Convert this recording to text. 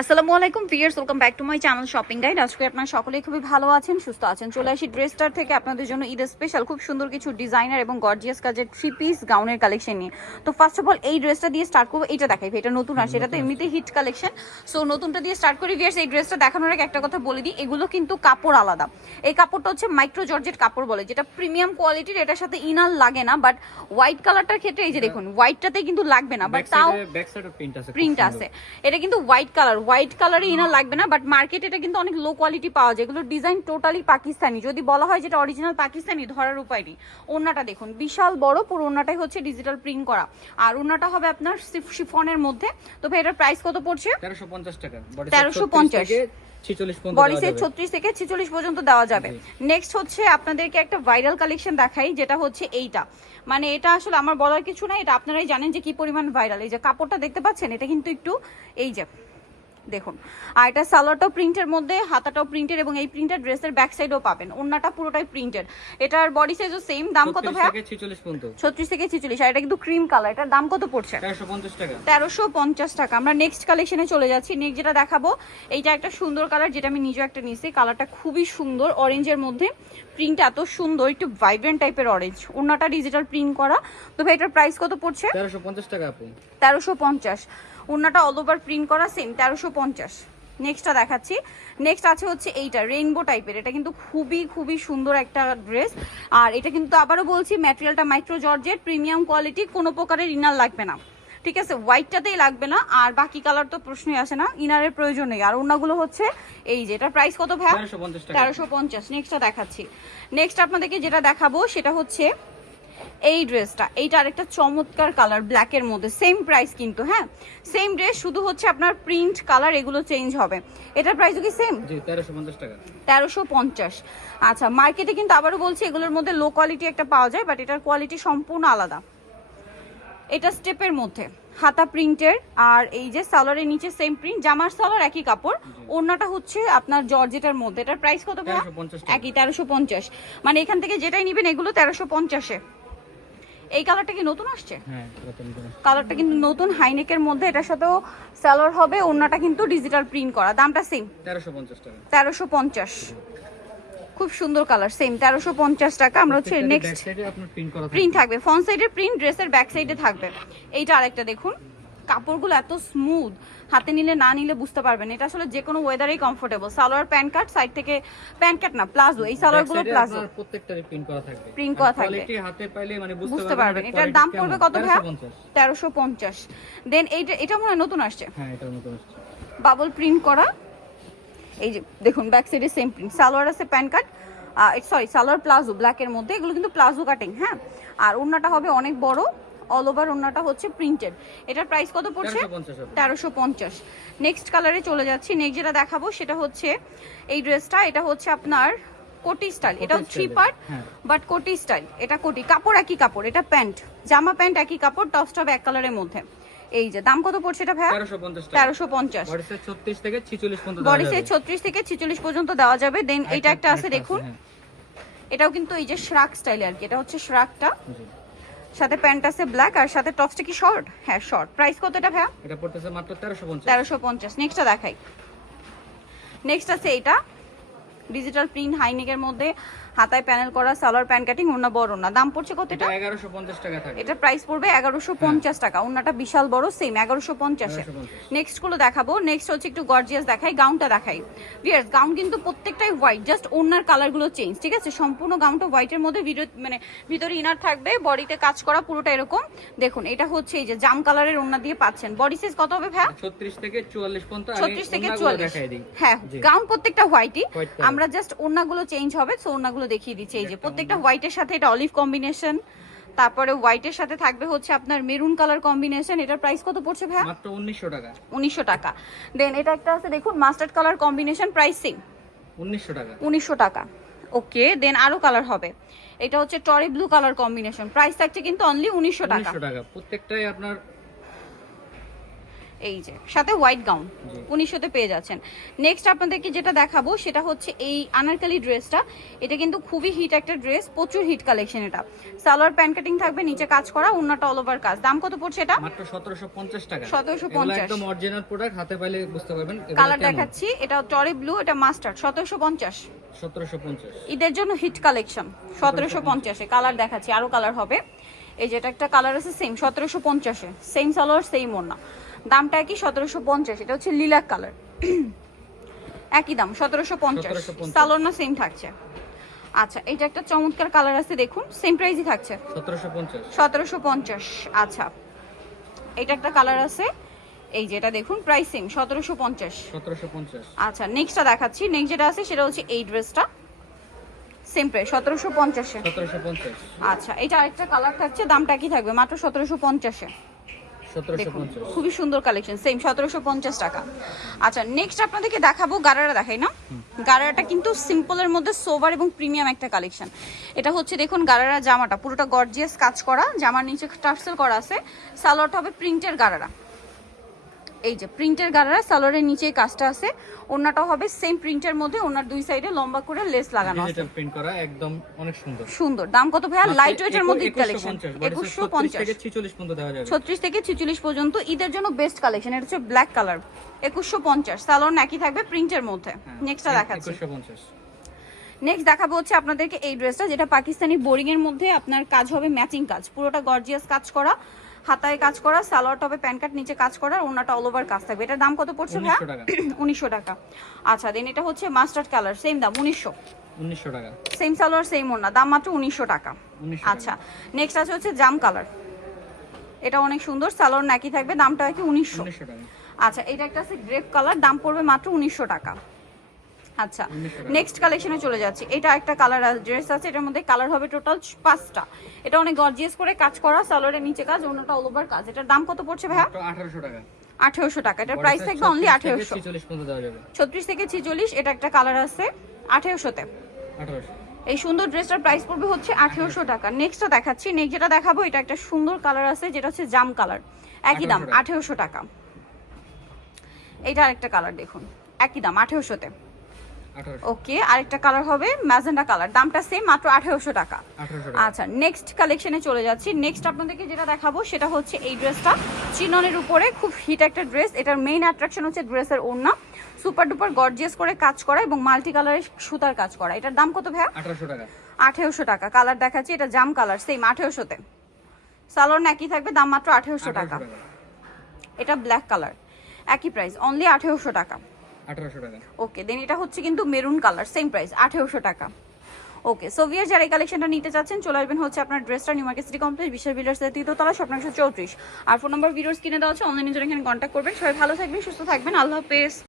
আসসালামু আলাইকুম viewers, welcome back to my channel shopping guide. আজকে আপনারা সকলেই খুবই ভালো আছেন, সুস্থ আছেন। চলে আসি ড্রেসটার থেকে আপনাদের জন্য ঈদ স্পেশাল খুব সুন্দর কিছু ডিজাইনার এবং গর্জিয়াস কাজের 3 পিস গাউনের কালেকশন নিয়ে। তো ফার্স্ট অফ অল এই ড্রেসটা দিয়ে স্টার্ট করবো। এটা দেখাই, এটা নতুন আসে, এটা তো এমনিতেই হিট কালেকশন। সো নতুনটা দিয়ে স্টার্ট করি ভিউয়ার্স। এই ড্রেসটা দেখানোর আগে একটা কথা বলে দিই, এগুলো কিন্তু কাপড় আলাদা। এই কাপড়টা হচ্ছে মাইক্রো জর্জেট কাপড় বলে, যেটা প্রিমিয়াম কোয়ালিটির। এটার সাথে ইনার লাগে না, বাট হোয়াইট কালারটার ক্ষেত্রে এই যে দেখুন হোয়াইটটাতে কিন্তু লাগবে না, বাট তাও প্রিন্ট আছে। এটা কিন্তু হোয়াইট কালারে ইনার লাগবে না, বাট মার্কেটে এটা কিন্তু অনেক লো কোয়ালিটি পাওয়া যায়। এগুলো ডিজাইন টোটালি পাকিস্তানি। যদি বলা হয় যেটা অরিজিনাল পাকিস্তানি, ধরার উপায় নেই। ওড়নাটা দেখুন বিশাল বড়, পুরো ওড়নাটাই হচ্ছে ডিজিটাল প্রিন্ট করা, আর ওড়নাটা হবে আপনার শিফনের মধ্যে। তো ভাই এটার প্রাইস কত পড়ছে? 1350 টাকা। 1350, 46 বডি সাইজ 36 থেকে 46 পর্যন্ত দেওয়া যাবে। নেক্সট হচ্ছে আপনাদেরকে একটা ভাইরাল কালেকশন দেখাই, যেটা হচ্ছে এইটা। মানে এটা আসলে আমার বলার কিছু নাই, এটা আপনারাই জানেন যে কি পরিমাণ ভাইরাল। এই যে কাপড়টা দেখতে পাচ্ছেন, এটা কিন্তু একটু এই যে দেখুন, আর এটা সালোয়ারটাও প্রিন্টের মধ্যে, হাতাটাও প্রিন্টের, এবং এই প্রিন্টের ড্রেসের ব্যাক সাইডও পাবেন। ওন্নাটা পুরোটাই প্রিন্টের। এটার বডি সাইজও সেম। দাম কত ভাই? 36 থেকে 46। আর এটা কিন্তু ক্রিম কালার। এটার দাম কত পড়ছে? 1350 টাকা। 1350 টাকা। আমরা নেক্সট কালেকশনে চলে যাচ্ছি। নেক্সট যেটা দেখাবো, এইটা একটা সুন্দর কালার, যেটা আমি নিজেও একটা নিয়েছি। কালারটা খুবই সুন্দর, অরেঞ্জের মধ্যে প্রিন্ট এত সুন্দর, একটু ভাইব্রেন্ট টাইপের অরেঞ্জ। ওন্নাটা ডিজিটাল প্রিন্ট করা। তো ভাই এটার প্রাইস কত পড়ছে? 1350 টাকা আপু। 1350। ওন্নাটা অল ওভার প্রিন্ট করা, সেম 1350। নেক্সটটা দেখাচ্ছি। নেক্সট আছে হচ্ছে এইটা রেইনবো টাইপের। এটা কিন্তু খুবই খুবই সুন্দর একটা ড্রেস। আর এটা কিন্তু আবারও বলছি, ম্যাটেরিয়ালটা মাইক্রো জর্জেট, প্রিমিয়াম কোয়ালিটি, কোনো প্রকারের ইনার লাগবে না, ঠিক আছে? হোয়াইটটাতেই লাগবে না, আর বাকি কালার তো প্রশ্নই আসে না, ইনারের প্রয়োজন নেই। আর ওনাগুলো হচ্ছে এই যে, এটা প্রাইস কত ভাই? 1350। নেক্সটটা দেখাচ্ছি। নেক্সট আপনাদেরকে যেটা দেখাবো সেটা হচ্ছে এই ড্রেসটা। এইটা আরেকটা চমৎকার কালার, ব্ল্যাকের মধ্যে, সেম প্রাইস কিন্তু, হ্যাঁ সেম ড্রেস, শুধু হচ্ছে আপনার প্রিন্ট কালার এগুলো চেঞ্জ হবে। এটার প্রাইসও কি সেম? জি 1350 টাকা। 1350। আচ্ছা, মার্কেটে কিন্তু আবারও বলছি এগুলোর মধ্যে লো কোয়ালিটি একটা পাওয়া যায়, বাট এটার কোয়ালিটি সম্পূর্ণ আলাদা। এটা স্টেপের মধ্যে, হাতা প্রিন্টের, আর এই যে সালোয়ারের নিচে সেম প্রিন্ট, জামার সালোয়ার একই কাপড়, ওড়নাটা হচ্ছে আপনার জর্জেটের মধ্যে। এটার প্রাইস কত ভাই? একই 1350। মানে এখান থেকে যেটাই নেবেন এগুলো 1350-এ। এই কালারটা কি নতুন আসছে? হ্যাঁ, নতুন। কালারটা কিন্তু নতুন, হাইনেকের মধ্যে। এটার সাথেও সালোয়ার হবে, ওড়নাটা কিন্তু ডিজিটাল প্রিন্ট করা। দামটা সেম 1350 টাকা। 1350। খুব সুন্দর কালার, সেম 1350 টাকা। আমরা হচ্ছে নেক্সট সাইডে আপনার প্রিন্ট থাকবে, ফ্রন্ট সাইডের প্রিন্ট ড্রেসের ব্যাক সাইডে থাকবে। এইটা আরেকটা দেখুন, কাপড়গুলো এত স্মুথ, হাতে নিলে না নিলে বুঝতে পারবেন। এটা আসলে যে কোনো ওয়েদারেই comfortable. Salwar pant cut, side থেকে প্যান্ট কাট না, প্লাজো। এই সালোয়ারগুলো প্লাজো, প্রত্যেকটারই প্রিন্ট করা থাকবে। প্রিন্ট করা থাকবে, কোয়ালিটি হাতে পাইলে মানে বুঝতে পারবেন। এটার দাম পড়বে কত ভাই? 1350। দেন এটা মনে হয় নতুন আসছে। হ্যাঁ, এটা নতুন আসছে। বাবল প্রিন্ট করা। এই যে দেখুন, ব্যাক সাইডে সেম প্রিন্ট। সালোয়ার আছে pant cut, sorry salwar palazzo ব্ল্যাকের মধ্যে। এগুলো কিন্তু প্লাজো কাটিং, হ্যাঁ। আর ওড়নাটা হবে অনেক বড়, অল ওভার ওড়নাটা হচ্ছে প্রিন্টেড। এটার প্রাইস কত পড়ছে? 1350। নেক্সট কালারে চলে যাচ্ছি। নেক্সট যেটা দেখাবো সেটা হচ্ছে এই ড্রেসটা। এটা হচ্ছে আপনার কোটি স্টাইল। এটাও 3 পার্ট, বাট কোটি স্টাইল। এটা কোটি, কাপড় একই কাপড়। এটা প্যান্ট, জামা প্যান্ট একই কাপড়, টপসটা এক কালারের মধ্যে। এই যে দাম কত পড়ছে এটা ভাই? 1350। বডি সাইজ 36 থেকে 46 পর্যন্ত দেওয়া যাবে। বডি সাইজ 36 থেকে 46 পর্যন্ত দেওয়া যাবে। দেন এটা একটা আছে দেখুন, এটাও কিন্তু এই যে শ্রাক স্টাইলে আর কি। এটা হচ্ছে শ্রাকটা, সাথে প্যান্ট আছে ব্ল্যাক, আর সাথে টপসটা কি শর্ট? হ্যাঁ শর্ট। প্রাইস কত এটা ভাই? এটা পড়তেছে মাত্র 1350। 1350। নেক্সটটা দেখাই। নেক্সট আছে এইটা, ডিজিটাল প্রিন্ট, হাইনেকের মধ্যে, হাতায় প্যানেল করা, সালোয়ার প্যান্ট কাটিং, ওড়না বড় ওড়না। দাম পড়ছে কত এটা? 1150 টাকা থাকে। এটা প্রাইস পড়বে 1150 টাকা। ওড়নাটা বিশাল বড়, সেম 1150-এ। নেক্সট গুলো দেখাবো। নেক্সট হচ্ছে একটু গর্জিয়াস দেখাই, গাউনটা দেখাই। ভিউয়ার্স, গাউন কিন্তু প্রত্যেকটাই হোয়াইট, জাস্ট ওড়নার কালারগুলো চেঞ্জ, ঠিক আছে? সম্পূর্ণ গাউনটা হোয়াইটের মধ্যে, মানে ভিতরে ইনার থাকবে, বডিতে কাজ করা পুরোটা এরকম। দেখুন এটা হচ্ছে এই যে জাম কালারের ওড়না দিয়ে পাচ্ছেন। বডি সাইজ কত হবে ভাই? 36 থেকে 44 পর্যন্ত। 36 থেকে 44। হ্যাঁ, গাউন প্রত্যেকটা হোয়াইটই, আমরা জাস্ট ওড়নাগুলো চেঞ্জ হবে। সো ওড়নাগুলো দেখিয়ে দিচ্ছি। এই যে প্রত্যেকটা হোয়াইটের সাথে এটা অলিভ কম্বিনেশন, তারপরে হোয়াইটের সাথে থাকবে হচ্ছে আপনার মেরুন কালার কম্বিনেশন। এটার প্রাইস কত পড়ছে ভাই? মাত্র 1900 টাকা। 1900 টাকা। দেন এটা একটা আছে দেখুন, mustard colour combination, price same 1900 টাকা। 1900 টাকা। ওকে, দেন আরো কালার হবে। এটা হচ্ছে টরি ব্লু কালার কম্বিনেশন, প্রাইস থাকছে কিন্তু অনলি 1900 টাকা। 1900 টাকা প্রত্যেকটাই আপনার। এই যে সাথে হোয়াইট গাউন জি। 1900-তে পেয়ে যাচ্ছেন। নেক্সট আপনাদেরকে যেটা দেখাবো সেটা হচ্ছে এই আনারকলি ড্রেসটা। এটা কিন্তু খুবই হিট একটা ড্রেস, প্রচুর হিট কালেকশন। এটা সালোয়ার প্যান্ট কাটিং থাকবে, নিচে কাজ করা, ওন্নাটা অল ওভার কাজ। দাম কত পড়ছে এটা? মাত্র 1750 টাকা। 1750 একদম অরিজিনাল প্রোডাক্ট, হাতে পাইলে বুঝতে পারবেন এগুলো কালার কেমন। দেখাচ্ছি, এটা টরি ব্লু, এটা মাস্টার্ড। 1750 1750। ঈদের জন্য হিট কালেকশন। 1750 এ কালার দেখাচ্ছি, আরো কালার হবে। এই যেটা একটা কালার আছে সেম 1750 এ, সেম সালোয়ার সেম ওড়না, দামটা কি 1750। এটা হচ্ছে লিলাক কালার, একই দাম 1750। সালোয়ার না সেম থাকছে। আচ্ছা, এটা একটা চমৎকার কালার আছে, দেখুন সেম প্রাইসই থাকছে 1750। 1750। আচ্ছা, এটা একটা কালার আছে, এই যেটা দেখুন প্রাইস সেম 1750। 1750। আচ্ছা, নেক্সটটা দেখাচ্ছি। নেক্সট যেটা আছে সেটা হচ্ছে এই ড্রেসটা, সেম প্রাইস 1750 এ। 1750। আচ্ছা, এটা আরেকটা কালার থাকছে, দামটা কি থাকবে? মাত্র 1750 এ। দেখুন 1750। খুবই সুন্দর কালেকশন, সেম 1750 টাকা। আচ্ছা, নেক্সট আপনাদেরকে দেখাবো গারারা, দেখাই না? গারারাটা কিন্তু সিম্পলের মধ্যে সোভার এবং প্রিমিয়াম একটা কালেকশন। এটা হচ্ছে দেখুন গারারা জামাটা পুরোটা গর্জিয়াস কাজ করা, জামার নিচে টার্সেল করা আছে। সালোয়ারটা হবে প্রিন্টের গারারা, এই যে প্রিন্টের গারারা, সালোয়ারের নিচে কাজটা আছে। ওড়নাটাও হবে সেম প্রিন্টের মধ্যে, ওড়নার দুই সাইডে লম্বা করে লেস লাগানো আছে, ডিজিটাল প্রিন্ট করা, একদম অনেক সুন্দর। সুন্দর। দাম কত ভাইয়া? লাইট ওয়েটের মধ্যে কালেকশন 2150 থেকে 46 পর্যন্ত দেওয়া যাবে। 36 থেকে 46 পর্যন্ত ঈদের জন্য বেস্ট কালেকশন। এটা হচ্ছে ব্ল্যাক কালার, 2150। সালোয়ার নাকি থাকবে প্রিন্টের মধ্যে। নেক্সটটা দেখাচ্ছি। 2150। নেক্সট দেখাবো হচ্ছে আপনাদেরকে এই ড্রেসটা, যেটা পাকিস্তানি বোরিং এর মধ্যে আপনার কাজ হবে ম্যাচিং কাজ, পুরোটা গর্জিয়াস কাজ করা, হাতায় কাজ করা, সালোয়ার টপে প্যান্ট কাট, নিচে কাজ করা, ওড়নাটা অল ওভার কাজ থাকবে। এটার দাম কত পড়ছে ভাইয়া? 1900 টাকা। 1900 টাকা। আচ্ছা, দেন এটা হচ্ছে মাস্টার্ড কালার, সেম দাম 1900। 1900 টাকা। সেম সালোয়ার সেম ওড়না, দাম মাত্র 1900 টাকা। 1900 আচ্ছা, নেক্সট আছে হচ্ছে জাম কালার, এটা অনেক সুন্দর, সালোয়ার নাকি থাকবে, দামটা কি 1900। 1900 টাকা। আচ্ছা, এটা একটা আছে গ্রেপ কালার, দাম পড়বে মাত্র 1900 টাকা। আচ্ছা, 1900 টাকা। নেক্সট কালেকশনে চলে যাচ্ছি। এটা একটা কালার ড্রেস আছে, এটার মধ্যে কালার হবে টোটাল 5টা। এটা অনেক গর্জিয়াস করে কাজ করা, সালোয়ারের নিচে কাজ, অন্যটা অল ওভার কাজ। এটার দাম কত পড়ছে ভাইয়া? মাত্র 1800 টাকা। 1800 টাকা। এটার প্রাইস থাকবে অনলি 1800। 46 পর্যন্ত দেওয়া যাবে। 36 থেকে 46। এটা একটা কালার আছে 1800-তে। 1800। এই সুন্দর ড্রেসটার প্রাইস পড়বে হচ্ছে 1800 টাকা। নেক্সটটা দেখাচ্ছি। নেক্সট যেটা দেখাবো এটা একটা সুন্দর কালার আছে, যেটা হচ্ছে জাম কালার, একই দাম 1800 টাকা। এইটা আরেকটা কালার দেখুন, একই দাম 1800-তে। 1800। ওকে, আরেকটা কালার হবে ম্যাজেন্ডা কালার, দামটা সেম, মাত্র 1800 টাকা। 1800 টাকা। আচ্ছা, নেক্সট কালেকশনে চলে যাচ্ছি। নেক্সট আপনাদেরকে যেটা দেখাবো সেটা হচ্ছে এই ড্রেসটা, চিননের উপরে খুব হিট একটা ড্রেস। এটার মেইন অ্যাট্রাকশন হচ্ছে ড্রেসের ওড়না, সুপার ডুপার গর্জিয়াস করে কাজ করা এবং মাল্টি কালারের সুতার কাজ করা। এটার দাম কত ভাইয়া? 1800 টাকা। 1800 টাকা। কালার দেখাচ্ছি, এটা জাম কালার, সেম 1800-তে। সালোয়ার একই থাকবে, দাম মাত্র 1800 টাকা। এটা ব্ল্যাক কালার, একই প্রাইস, অনলি 1800 টাকা। 1800 টাকা। ওকে, দেন এটা হচ্ছে কিন্তু মেরুন কালার, সেম প্রাইস 1800 টাকা। ওকে, সো ভিউয়ার যারা এই কালেকশনটা নিতে চাচ্ছেন চলে আসবেন হচ্ছে আপনার ড্রেসটা নিউ মার্কেট সিটি কমপ্লেক্স, বিশাল বিল্ডার্সের 3তলা, শপ নম্বর 134। আর ফোন নাম্বার ভিডিওস কিনে দেওয়া হচ্ছে, অনলাইনে যারা এখানে কন্ট্যাক্ট করবেন। সবাই ভালো থাকবেন, সুস্থ থাকবেন, আল্লাহ হাফেজ।